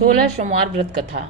16 सोमवार व्रत कथा।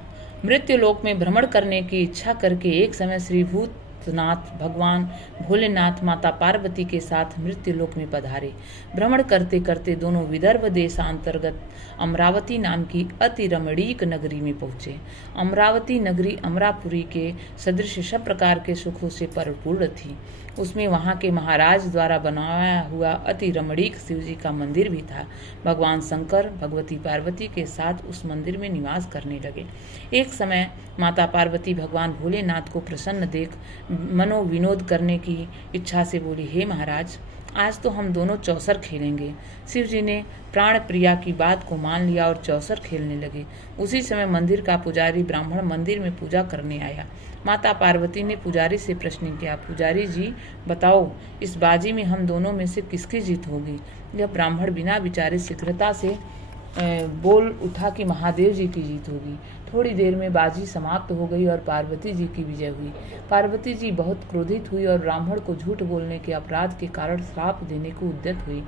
मृत्यु लोक में भ्रमण करने की इच्छा करके एक समय श्री भूतनाथ भगवान भोलेनाथ माता पार्वती के साथ मृत्यु लोक में पधारे। भ्रमण करते करते दोनों विदर्भ देशांतर्गत अमरावती नाम की अति रमणीक नगरी में पहुंचे। अमरावती नगरी अमरापुरी के सदृश सब प्रकार के सुखों से परिपूर्ण थी। उसमें वहां के महाराज द्वारा बनाया हुआ अति रमणीक शिवजी का मंदिर भी था। भगवान शंकर भगवती पार्वती के साथ उस मंदिर में निवास करने लगे। एक समय माता पार्वती भगवान भोलेनाथ को प्रसन्न देख मनोविनोद करने की इच्छा से बोली, हे महाराज, आज तो हम दोनों चौसर खेलेंगे। शिव जी ने प्राण प्रिया की बात को मान लिया और चौसर खेलने लगे। उसी समय मंदिर का पुजारी ब्राह्मण मंदिर में पूजा करने आया। माता पार्वती ने पुजारी से प्रश्न किया, पुजारी जी बताओ, इस बाजी में हम दोनों में से किसकी जीत होगी? यह ब्राह्मण बिना विचारे शीघ्रता से बोल उठा कि महादेव जी की जीत होगी। थोड़ी देर में बाजी समाप्त हो गई और पार्वती जी की विजय हुई। पार्वती जी बहुत क्रोधित हुई और ब्राह्मण को झूठ बोलने के अपराध के कारण श्राप देने को उद्यत हुई।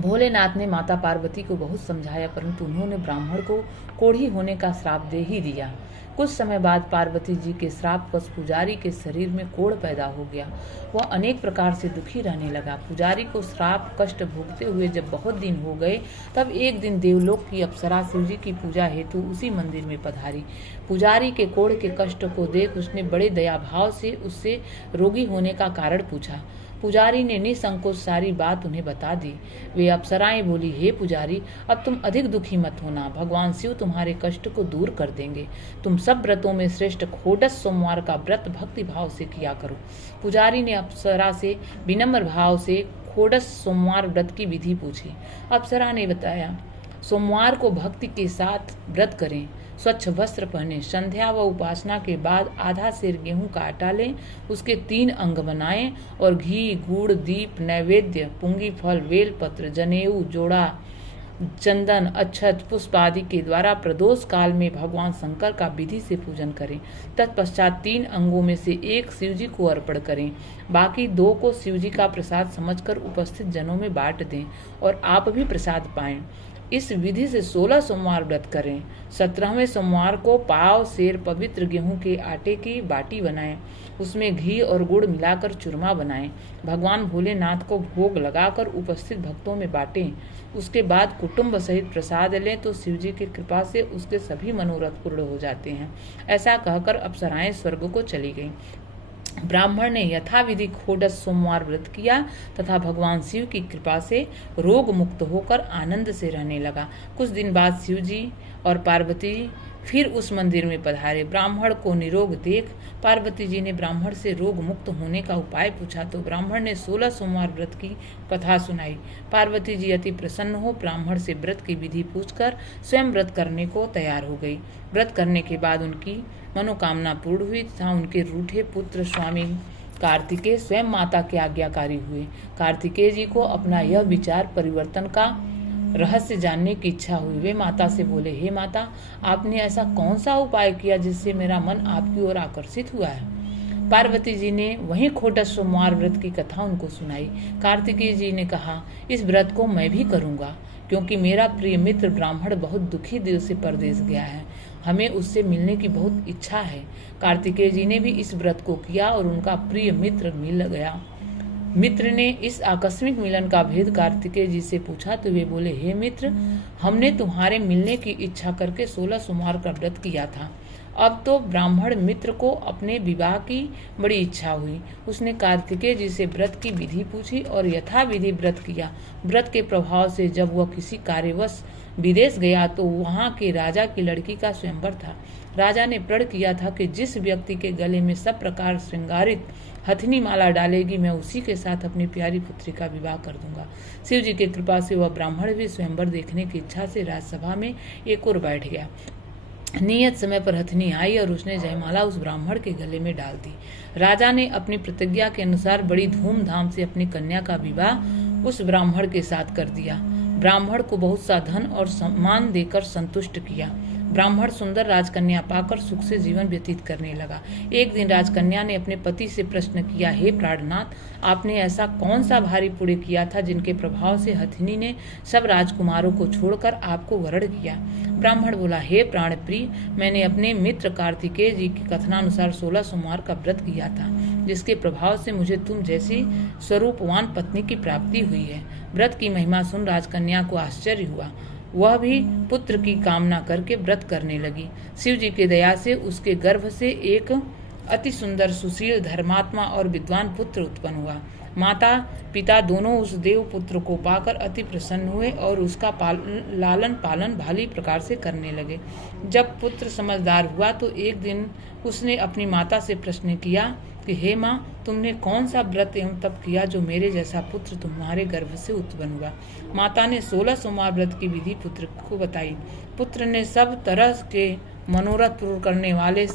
भोलेनाथ ने माता पार्वती को बहुत समझाया, परंतु उन्होंने ब्राह्मण को कोढ़ी होने का श्राप दे ही दिया। कुछ समय बाद पार्वती जी के श्राप वश पुजारी के शरीर में कोढ़ पैदा हो गया। वह अनेक प्रकार से दुखी रहने लगा। पुजारी को श्राप कष्ट भोगते हुए जब बहुत दिन हो गए, तब एक दिन देवलोक की अप्सरा शिवजी की पूजा हेतु उसी मंदिर में पधारी। पुजारी के कोढ़ के कष्ट को देख उसने बड़े दयाभाव से उससे रोगी होने का कारण पूछा। पुजारी ने निसंकोच सारी बात उन्हें बता दी। वे अप्सराएं बोली, हे पुजारी, अब तुम अधिक दुखी मत होना, भगवान शिव तुम्हारे कष्ट को दूर कर देंगे। तुम सब व्रतों में श्रेष्ठ खोडस सोमवार का व्रत भक्ति भाव से किया करो। पुजारी ने अप्सरा से विनम्र भाव से खोडस सोमवार व्रत की विधि पूछी। अप्सरा ने बताया, सोमवार को भक्ति के साथ व्रत करें, स्वच्छ वस्त्र पहने, संध्या व उपासना के बाद आधा सेर गेहूं का आटा लें, उसके 3 अंग बनाएं और घी, गुड़, दीप, नैवेद्य, पुंगी फल, बेलपत्र, जनेऊ, जोड़ा, चंदन, अक्षत, पुष्प आदि के द्वारा प्रदोष काल में भगवान शंकर का विधि से पूजन करें। तत्पश्चात 3 अंगों में से एक शिवजी को अर्पण करें, बाकी 2 को शिवजी का प्रसाद समझकर उपस्थित जनों में बांट दें और आप भी प्रसाद पाएं। इस विधि से 16 सोमवार व्रत करें। 17वें सोमवार को पाव सेर पवित्र गेहूं के आटे की बाटी बनाएं, उसमें घी और गुड़ मिलाकर चूरमा बनाएं, भगवान भोलेनाथ को भोग लगाकर उपस्थित भक्तों में बांटें। उसके बाद कुटुंब सहित प्रसाद लें तो शिवजी की कृपा से उसके सभी मनोरथ पूर्ण हो जाते हैं। ऐसा कहकर अप्सराएं स्वर्ग को चली गईं। ब्राह्मण ने यथाविधि खोडस सोमवार व्रत किया तथा भगवान शिव की कृपा से रोग मुक्त होकर आनंद से रहने लगा। कुछ दिन बाद शिव जी और पार्वती फिर उस मंदिर में पधारे। ब्राह्मण को निरोग देख पार्वती जी ने ब्राह्मण से रोग मुक्त होने का उपाय पूछा तो ब्राह्मण ने 16 सोमवार व्रत की कथा सुनाई। पार्वती जी अति प्रसन्न हो ब्राह्मण से व्रत की विधि पूछकर स्वयं व्रत करने को तैयार हो गई। व्रत करने के बाद उनकी मनोकामना पूर्ण हुई तथा उनके रूठे पुत्र स्वामी कार्तिकेय स्वयं माता के आज्ञाकारी हुए। कार्तिकेय जी को अपना यह विचार परिवर्तन का रहस्य जानने की इच्छा हुई। वे माता से बोले, हे माता, आपने ऐसा कौन सा उपाय किया जिससे मेरा मन आपकी ओर आकर्षित हुआ है? पार्वती जी ने वहीं खोडस सोमवार व्रत की कथा उनको सुनाई। कार्तिकेय जी ने कहा, इस व्रत को मैं भी करूंगा, क्योंकि मेरा प्रिय मित्र ब्राह्मण बहुत दुखी दिल से परदेश गया है, हमें उससे मिलने की बहुत इच्छा है। कार्तिकेय जी ने भी इस व्रत को किया और उनका प्रिय मित्र मिल गया। मित्र ने इस आकस्मिक मिलन का भेद कार्तिकेय जी से पूछा तो वे बोले, हे मित्र, हमने तुम्हारे मिलने की इच्छा करके 16 सोमवार का व्रत किया था। अब तो ब्राह्मण मित्र को अपने विवाह की बड़ी इच्छा हुई। उसने कार्तिकेय जी से व्रत की विधि पूछी और यथाविधि व्रत किया। व्रत के प्रभाव से जब वह किसी कार्यवश विदेश गया तो वहां के राजा की लड़की का स्वयंवर था। राजा ने प्रण किया था कि जिस व्यक्ति के गले में सब प्रकार श्रृंगारित हथनी माला डालेगी, मैं उसी के साथ अपनी प्यारी पुत्री का विवाह कर दूंगा। शिव जी की कृपा से वह ब्राह्मण भी स्वयंवर देखने की इच्छा से राजसभा में एक ओर बैठ गया। नियत समय पर हथनी आई और उसने जयमाला उस ब्राह्मण के गले में डाल दी। राजा ने अपनी प्रतिज्ञा के अनुसार बड़ी धूमधाम से अपनी कन्या का विवाह उस ब्राह्मण के साथ कर दिया। ब्राह्मण को बहुत सा धन और सम्मान देकर संतुष्ट किया। ब्राह्मण सुंदर राजकन्या पाकर सुख से जीवन व्यतीत करने लगा। एक दिन राजकन्या ने अपने पति से प्रश्न किया, हे प्राणनाथ, आपने ऐसा कौन सा भारी पुण्य किया था जिनके प्रभाव से हथिनी ने सब राजकुमारों को छोड़कर आपको वरण किया? ब्राह्मण बोला, हे प्राण प्रिय, मैंने अपने मित्र कार्तिकेय जी के कथनानुसार 16 सोमवार का व्रत किया था, जिसके प्रभाव से मुझे तुम जैसी स्वरूपवान पत्नी की प्राप्ति हुई है। व्रत की महिमा सुन राजकन्या को आश्चर्य हुआ। वह भी पुत्र की कामना करके व्रत करने लगी। शिव जी की दया से उसके गर्भ से एक अति सुंदर, सुशील, धर्मात्मा और विद्वान पुत्र उत्पन्न हुआ। माता पिता दोनों उस देव पुत्र को पाकर अति प्रसन्न हुए और उसका लालन पालन भाली प्रकार से करने लगे। जब पुत्र समझदार हुआ तो एक दिन उसने अपनी माता से प्रश्न किया कि हे माँ, तुमने कौन सा व्रत एवं तप किया जो मेरे जैसा पुत्र तुम्हारे गर्भ से उत्पन्न हुआ। माता ने 16 सोमवार व्रत की विधि पुत्र को बताई। पुत्र ने सब तरह के मनोरथ पूर्ण करने वाले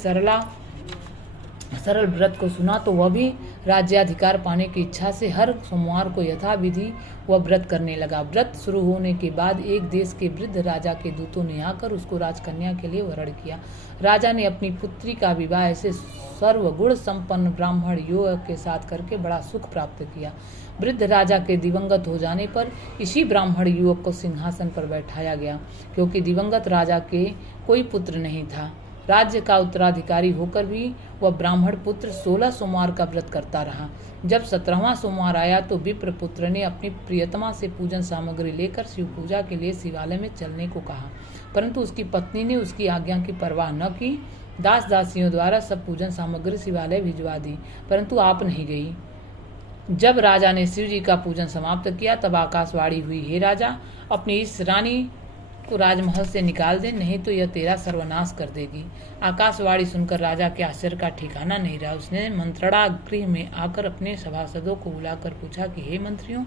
सरल व्रत को सुना तो वह भी राज्याधिकार पाने की इच्छा से हर सोमवार को यथा विधि वह व्रत करने लगा। व्रत शुरू होने के बाद एक देश के वृद्ध राजा के दूतों ने आकर उसको राजकन्या के लिए वरण किया। राजा ने अपनी पुत्री का विवाह ऐसे सर्वगुण संपन्न ब्राह्मण युवक के साथ करके बड़ा सुख प्राप्त किया। वृद्ध राजा के दिवंगत हो जाने पर इसी ब्राह्मण युवक को सिंहासन पर बैठाया गया, क्योंकि दिवंगत राजा के कोई पुत्र नहीं था। राज्य का उत्तराधिकारी होकर भी वह ब्राह्मण पुत्र 16 सोमवार का व्रत करता रहा। जब 17वां सोमवार आया तो विप्र पुत्र ने अपनी प्रियतमा से पूजन सामग्री लेकर शिव पूजा के लिए शिवालय में चलने को कहा, परंतु उसकी पत्नी ने उसकी आज्ञा की परवाह न की। दास दासियों द्वारा सब पूजन सामग्री शिवालय भिजवा दी, परंतु आप नहीं गई। जब राजा ने शिव जी का पूजन समाप्त किया तब आकाशवाणी हुई, हे राजा, अपनी इस रानी को राजमहल से निकाल दे, नहीं तो यह तेरा सर्वनाश कर देगी। आकाशवाणी सुनकर राजा के आश्चर्य का ठिकाना नहीं रहा। उसने मंत्रणा गृह में आकर अपने सभासदों को बुलाकर पूछा कि हे मंत्रियों,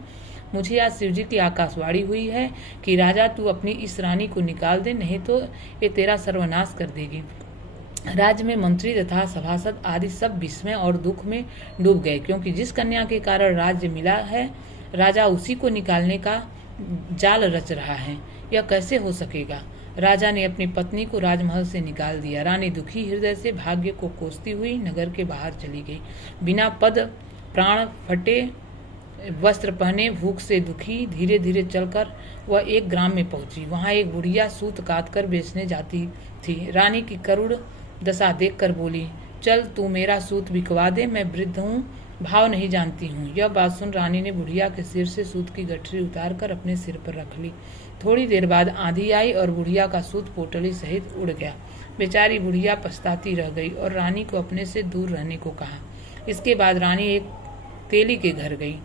मुझे आज शिव जी की आकाशवाणी हुई है कि राजा तू अपनी इस रानी को निकाल दे, नहीं तो ये तेरा सर्वनाश कर देगी। राज्य में मंत्री तथा सभासद आदि सब विस्मय और दुख में डूब गए, क्योंकि जिस कन्या के कारण राज्य मिला है राजा उसी को निकालने का जाल रच रहा है। यह कैसे हो सकेगा। राजा ने अपनी पत्नी को राजमहल से निकाल दिया। रानी दुखी हृदय से भाग्य को कोसती हुई नगर के बाहर चली गई। बिना पद प्राण फटे वस्त्र पहने भूख से दुखी धीरे धीरे चलकर वह एक ग्राम में पहुंची। वहां एक बुढ़िया सूत काट कर बेचने जाती थी। रानी की करुण दशा देखकर बोली, चल तू मेरा सूत बिकवा दे, मैं वृद्ध हूँ, भाव नहीं जानती हूँ। यह बात सुन रानी ने बुढ़िया के सिर से सूत की गठरी उतारकर अपने सिर पर रख ली। थोड़ी देर बाद आंधी आई और बुढ़िया का सूत पोटली सहित उड़ गया। बेचारी बुढ़िया पछताती रह गई और रानी को अपने से दूर रहने को कहा। इसके बाद रानी एक तेली के घर गई।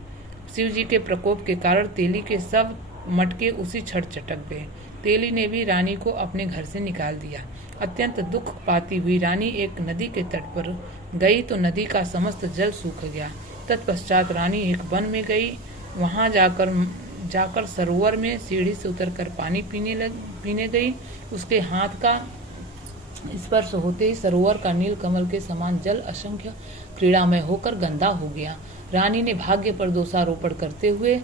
शिव जी के प्रकोप के कारण तेली के सब मटके उसी क्षण चटक गए। तेली ने भी रानी को अपने घर से निकाल दिया। अत्यंत दुख पाती हुई रानी एक नदी के तट पर गई तो नदी का समस्त जल सूख गया। तत्पश्चात रानी एक वन में गई। वहां जाकर सरोवर में सीढ़ी से उतरकर पानी पीने गई। उसके हाथ का स्पर्श होते ही सरोवर का नील कमल के समान जल असंख्य क्रीड़ामय होकर गंदा हो गया। रानी ने भाग्य पर दोषारोपण करते हुए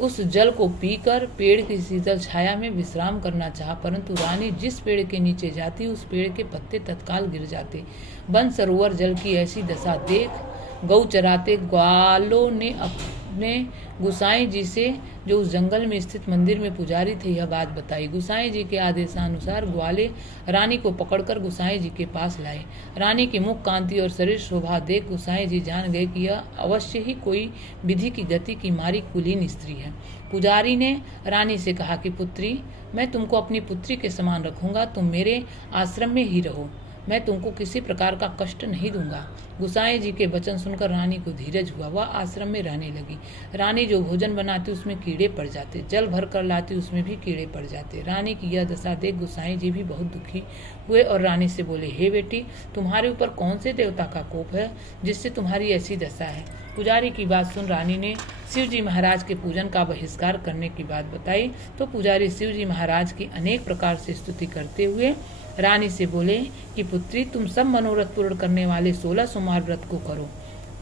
उस जल को पीकर पेड़ की शीतल छाया में विश्राम करना चाहा, परंतु रानी जिस पेड़ के नीचे जाती उस पेड़ के पत्ते तत्काल गिर जाते। वन सरोवर जल की ऐसी दशा देख गौ चराते ग्वालों ने अपने गुसाई जी से, जो उस जंगल में स्थित मंदिर में पुजारी थे, यह बात बताई। गुसाई जी के आदेशानुसार ग्वाले रानी को पकड़कर गुसाई जी के पास लाए। रानी की मुख कांति और शरीर शोभा देख गुसाई जी जान गए कि यह अवश्य ही कोई विधि की गति की मारी कुलीन स्त्री है। पुजारी ने रानी से कहा कि पुत्री, मैं तुमको अपनी पुत्री के समान रखूंगा, तुम मेरे आश्रम में ही रहो, मैं तुमको किसी प्रकार का कष्ट नहीं दूंगा। गुसाई जी के वचन सुनकर रानी को धीरज हुआ। वह आश्रम में रहने लगी। रानी जो भोजन बनाती उसमें कीड़े पड़ जाते, जल भर कर लाती उसमें भी कीड़े पड़ जाते। रानी की यह दशा देख गुसाई जी भी बहुत दुखी हुए और रानी से बोले, हे बेटी, तुम्हारे ऊपर कौन से देवता का कोप है जिससे तुम्हारी ऐसी दशा है। पुजारी की बात सुन रानी ने शिव जी महाराज के पूजन का बहिष्कार करने की बात बताई तो पुजारी शिव जी महाराज की अनेक प्रकार से स्तुति करते हुए रानी से बोले कि पुत्री, तुम सब मनोरथ पूर्ण करने वाले 16 सोमवार व्रत को करो,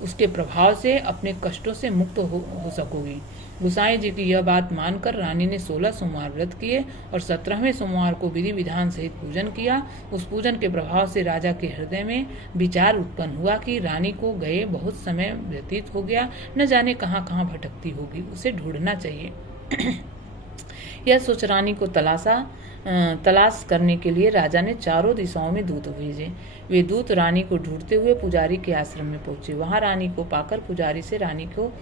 उसके प्रभाव से अपने कष्टों से मुक्त हो सकोगी। गुसाई जी की यह बात मानकर रानी ने 16 सोमवार व्रत किए और 17वें सोमवार को विधि विधान सहित पूजन किया। उस पूजन के प्रभाव से राजा के हृदय में विचार उत्पन्न हुआ कि रानी को गए बहुत समय व्यतीत हो गया, न जाने कहाँ कहाँ भटकती होगी, उसे ढूंढना चाहिए। यह सोच रानी को तलाश करने के लिए राजा ने चारों दिशाओं में दूत भेजे। वे दूत रानी को ढूंढते हुए पुजारी के आश्रम में पहुंचे। वहां रानी को पाकर पुजारी से रानी को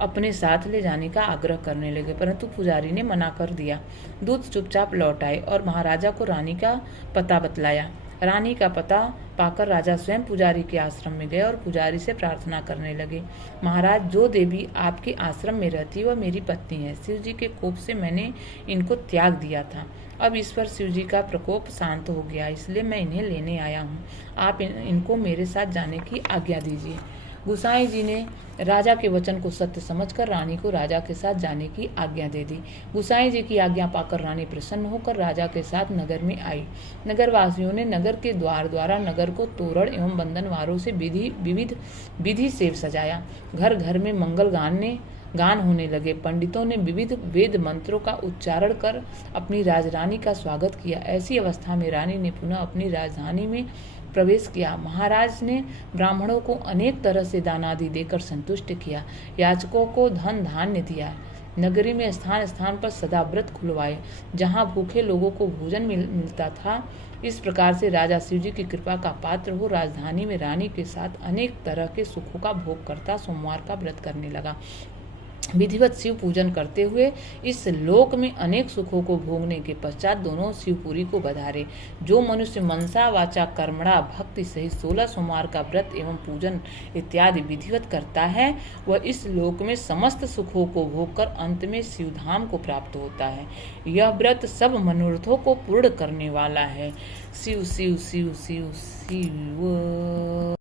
अपने साथ ले जाने का आग्रह करने लगे, परंतु पुजारी ने मना कर दिया। दूत चुपचाप लौट आए और महाराजा को रानी का पता बतलाया। रानी का पता पाकर राजा स्वयं पुजारी के आश्रम में गए और पुजारी से प्रार्थना करने लगे, महाराज, जो देवी आपके आश्रम में रहती वह मेरी पत्नी है। शिव जी के कोप से मैंने इनको त्याग दिया था। अब इस पर शिव जी का प्रकोप शांत हो गया, इसलिए मैं इन्हें लेने आया हूँ। आप इनको मेरे साथ जाने की आज्ञा दीजिए। गुसाई जी ने राजा के वचन को सत्य समझकर रानी को राजा के साथ जाने की आज्ञा दे दी। गुसाई जी की आज्ञा पाकर रानी प्रसन्न होकर राजा के साथ नगर में आई। नगर वासियों ने नगर के द्वारा नगर को तोरण एवं बंधनवारों से विविध विधि से सजाया। घर घर में मंगल गान होने लगे। पंडितों ने विविध वेद मंत्रों का उच्चारण कर अपनी राजरानी का स्वागत किया। ऐसी अवस्था में रानी ने पुनः अपनी राजधानी में प्रवेश किया। महाराज ने ब्राह्मणों को अनेक तरह से दान आदि देकर संतुष्ट किया। याचकों को धन धान्य दिया। नगरी में स्थान स्थान पर सदा व्रत खुलवाए, जहाँ भूखे लोगों को भोजन मिलता था। इस प्रकार से राजा शिव जी की कृपा का पात्र हो राजधानी में रानी के साथ अनेक तरह के सुखों का भोग करता सोमवार का व्रत करने लगा। विधिवत शिव पूजन करते हुए इस लोक में अनेक सुखों को भोगने के पश्चात दोनों शिवपुरी को बधारे। जो मनुष्य मनसा वाचा कर्मणा भक्ति सहित 16 सोमवार का व्रत एवं पूजन इत्यादि विधिवत करता है, वह इस लोक में समस्त सुखों को भोगकर अंत में शिवधाम को प्राप्त होता है। यह व्रत सब मनोरथों को पूर्ण करने वाला है। शिव शिव शिव शिव शिव।